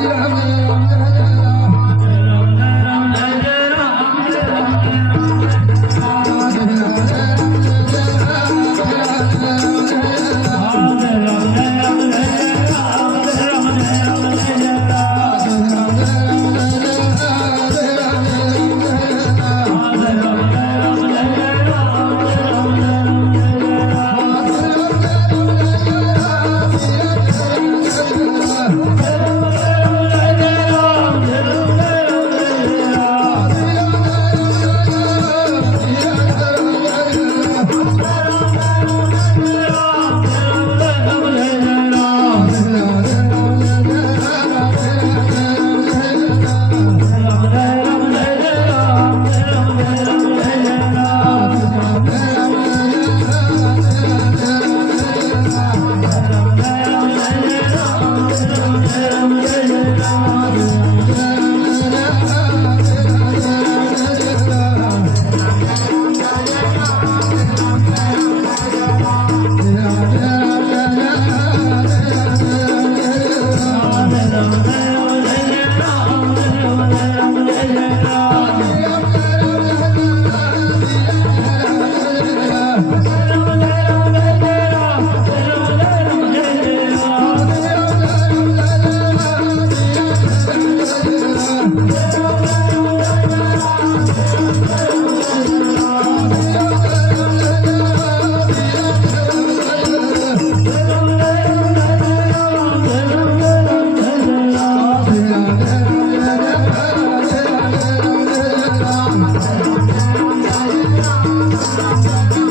Thank Música